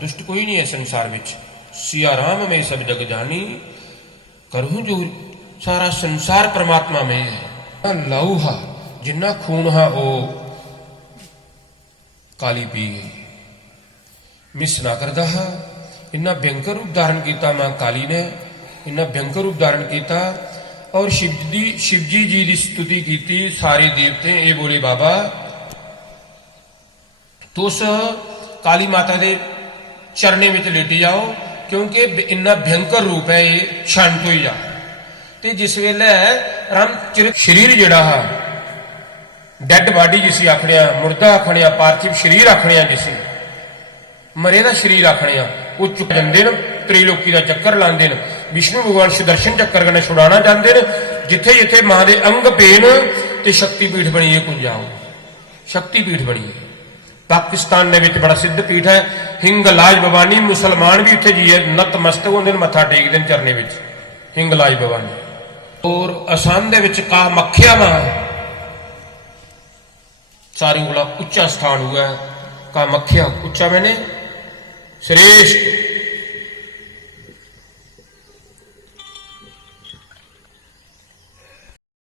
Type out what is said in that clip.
दुष्ट कोई नहीं है संसार विच, सिया राम में सब जग जानी, करूं जो सारा संसार परमात्मा में है। लहू हा जिन्ना खून हा ओ काली पी गई, मिस ना करदा हा। इन्ना भयंकर रूप धारण किया मां काली ने, इन्ना भयंकर रूप धारण किया और शिवजी जी की स्तुति की। सारे देवते ये बोले बाबा तुस काली माता के चरने में लेटी जाओ, क्योंकि इन्ना भयंकर रूप है ये, शांत हो जा। तो जिस वेले रामचरित शरीर जड़ा हा डैड बॉडी जिसी आखने, मुर्दा आखने, पार्थिव शरीर आखने, जिसे मरे का शरीर आखने, वो चुक जाते हैं, त्रिलोकी का चक्कर लाते हैं, विष्णु भगवान सुदर्शन चक्कर कने छुड़ाना चाहते हैं। जिथे जिथे मां के अंग पेन तो शक्तिपीठ बनी है कुंजाओ, शक्तिपीठ बनी है। पाकिस्तान ने विच बड़ा सिद्ध पीठ है, हिंगलाज भवानी, मुसलमान भी उत्थे जी नतमस्तक होंदे, मत्था टेकदे ने चरने विच हिंगलाज भवानी। और असाम दे विच कामाख्या मां सारे कोला उच्चा स्थान हुआ है। कामाख्या उच्चा मैंने श्रेष्ठ